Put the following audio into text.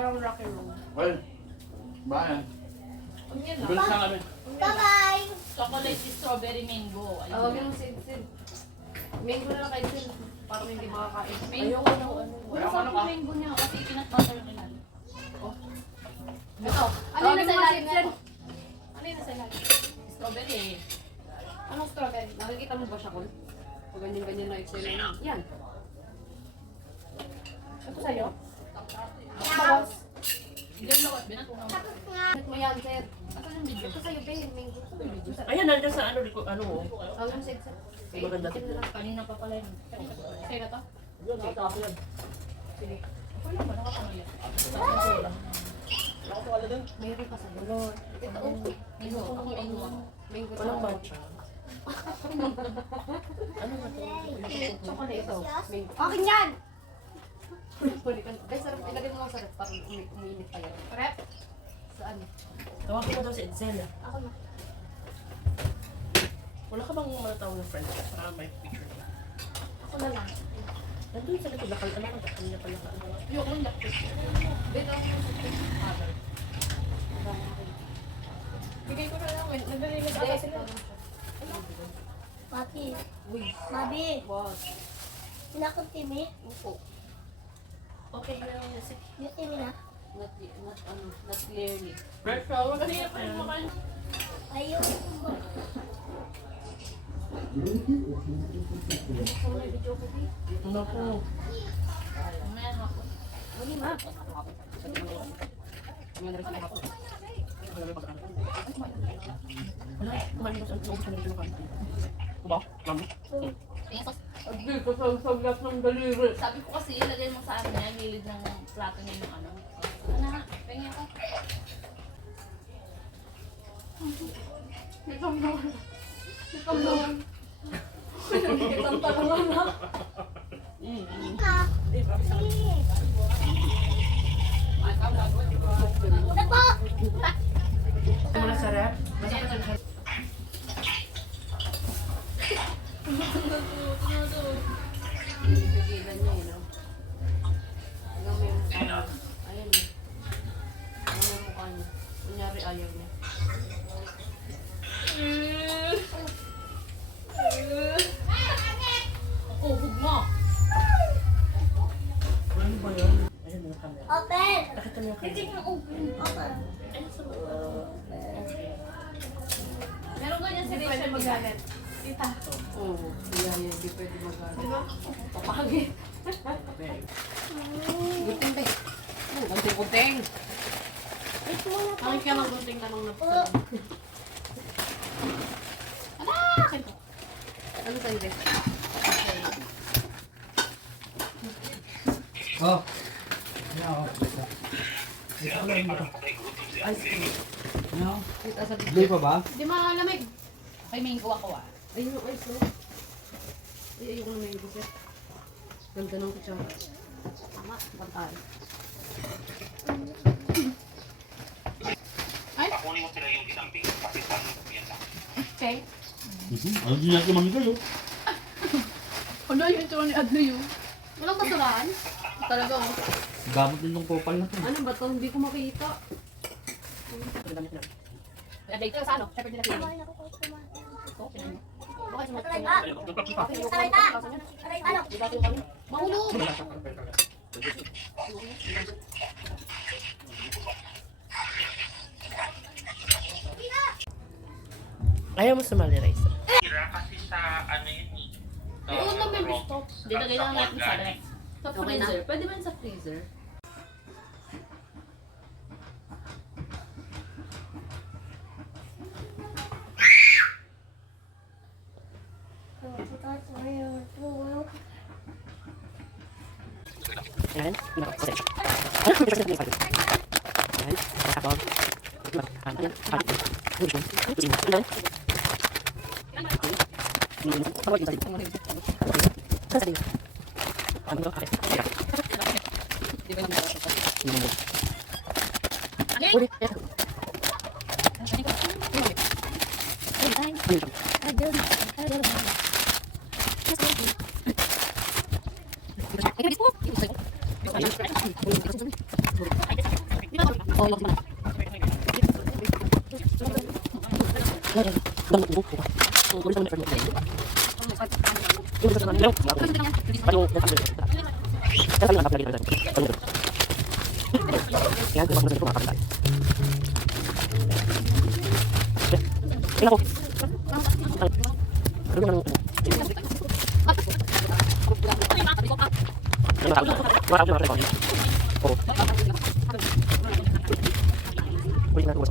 Parang Rocky Road. Well, bye. Ang yan lang. Bilis na kami. Bye-bye! Chocolate strawberry mango. Ayun. Tawagin mo Sid. Mango na lang kayo Sid. Parang hindi makakain. Mango. Wala sa mango niya kasi pinat-butter yung ilan. Ito. Ano yung nasa ilalim nito? Ano yung nasa ilalim? Strawberry eh. Anong strawberry? Nakikita mo ba siya, Col? Pag ganyan-ganyan na Excel na yan. Yan. Ito sa'yo? Tapos, Diyan lang at binatunaw. Bakit mo yan, sir? Asan yung video? Ito sa'yo, Ben. Mango. Ayan, nandiyan sa ano, ano. Tawagin mo Sid, sir. Okay, Maganda. itim na lang. Kanina pa pala yun. Sa'yo na to? Sige. Ako lang ba nakakamaya? Meron pa sa'yo. Ito, oh. Mango. Ako mango. Mango. Walang matcha. Chocolate ito. Mango. Akin yan! Huli ka. Guys, sarap. Ilagay mo lang sarap. Parang umiinit pa yan. Prep? Saan? Tawagin mo daw si Edsel. Ako na. Wala ka bang matatawag ng friend para may picture ka? Ako na lang. Nandun sa likod, nakal, ano ka, kanya pala ka. Ayoko ng laptop. Dito ako sa bigay ko na lang. Nagdalilig ata sila. Papi, Uy. Mabi, Boss. pinakot timi. Upo. Okay, yung si Yung timi na. Not clearly. Fresh wag kanina pa yung makain. Ayaw. Gusto mo na yung video ko, Bi? ano po. Mamaya na ako. Huli, ma. Mga narin sa hapon. Wala, kumain mo sa ubos na rin yung kanto. Ba? Mami? Tingin ko, Agdi, kasag-sagat ng daliri. sabi ko kasi ilagay mo sa ano niya, gilid ng plato niya yung ano. Ano ha? Tingin ako. Itong naman. Itong naman. Itong talaman na. Napo! Ano na sa rep? Masakit ang head. Pigilan niya, you know. Hanggang may mukha niya. Ayan eh. Hanggang may mukha niya. Kunyari ayaw niya. Oh, hug mo. Ano ba yun? Ayun yung camera. Open! Nakita mo yung camera. Open. Ayun sa Meron ganyan si Hindi Rachel. pwede magalit. Tita. Oo. Hindi pwede magalit. Diba? Papagit. Gunting ba? Gunting. Bakit ka ng gunting na lang napasal? Ano sa'yo, Bes? Oh. Yeah, Ice cream. No? Kita sa Blue pa ba? Di malamig. Okay, mango ako ah. Ayun yung ice, no? Ay, ayoko na may ibig. Ganda ng kutsara. Tama, pantay. Kunin mo sila yung isang big pakitan mo yan lang. Okay. Ano din natin mamigay oh? Ano yun ito ni Adno yun? Walang kasalahan. Talaga, oh. Gamot din yung popal na to. Ano ba to? Hindi ko makita. Damit na. Dito sa ano? Siyempre nila pinili. Kumain ako kung kumain. Bakit Aray ba? Aray ba? Aray ano? Mahulog! Ayaw mo sumali, Raisa. Tira kasi sa ano yun eh. Ay, oo naman, gusto. Dito kailangan natin sa ref. Sa Okay na? freezer. Pwede ba yun sa freezer? Ayan. Pasensya. Ano? May pasensya na yung Ayan. Kapag. Ayan. Ayan. Tawag yung sarili. Saan sarili? Ano ito? Okay. Di ba naman ako? Ulit. Ayan. Oh, yung mana. Dan mo ko. Oh, boleh tahu ni. Yung sa kanila. Ano, kaya kami lagi lagi. Yan, ko masuk ko makapal. Ini ako. Ano nang Wala ko na. Oh. Uy, na ko.